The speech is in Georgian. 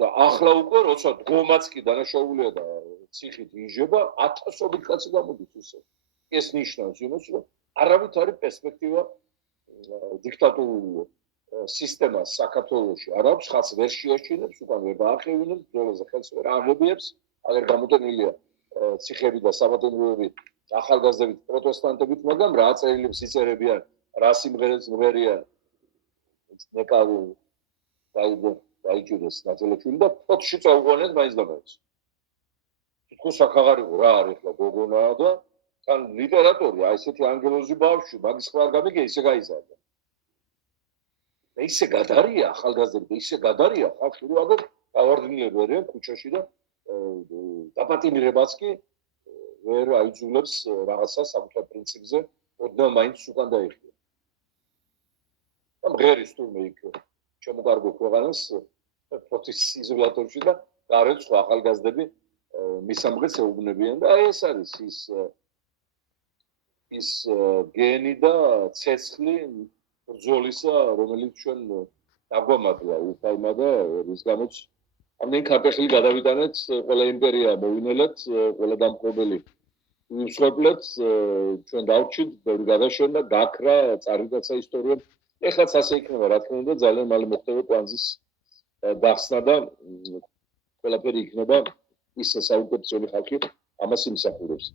და ახლა უკვე როცა დგომაც კი დანაშაულია და ციხით იჟება 1000-ობით კაცი გამოდის ისე. ეს ნიშნავს იმას, რომ არავით არის პერსპექტივა დიქტატურული სისტემას საქართველოში არ აქვს, ხალხს ვერ შეაშინებს, უკან ვერ დაახევინებს, ბრძოლაზე ხელს ვერ აღებიებს, აღარ გამოტენილია ციხები და საბატონოები ახალგაზრდებით პროტესტანტებით, მაგრამ რა წერილებს იწერებიან, რა სიმღერებს მღერიან, ნეკავი დაიჭირეს ნათელაშვილი და ფოტოში წაუყენეს მაინც და მაინც. თითქოს საქაღარიყო რა არის ახლა გოგონაა და თან ლიტერატორი, აი ესეთი ანგელოზი ბავშვი, მაგის ხარ გამიგე ისე გაიზარდა. და ისე გადარია ახალგაზრდები, ისე გადარია ხალხი, რომ აგერ გავარდნილებენ ქუჩაში და დაპატიმრებაც კი ვერ აიძულებს რაღაცა საკუთარ პრინციპზე, ოდნავ მაინც უკან დაიხია. და მღერის თურმე იქ შემოგარგო ქვეყანას პროტის იზოლატორში და გარეთ სხვა ახალგაზრდები მისამღერს ეუბნებიან და აი ეს არის ის გენი და ცეცხლი ბრძოლისა, რომელიც ჩვენ დაგვამატლა უფალმა და რის გამოც ამდენი ქართველი გადავიტანეთ, ყველა იმპერია მოვინელეთ, ყველა დამპყრობელი ვისწრებლეთ, ჩვენ დავრჩით, ბევრი გადაშენდა, გაქრა, წარვიდაცა ისტორია. ეხლაც ასე იქნება, რა თქმა უნდა, ძალიან მალე მოხდება კვანძის გახსნა და ყველაფერი იქნება ისე საუკეთესო ხალხი ამას იმსახურებს.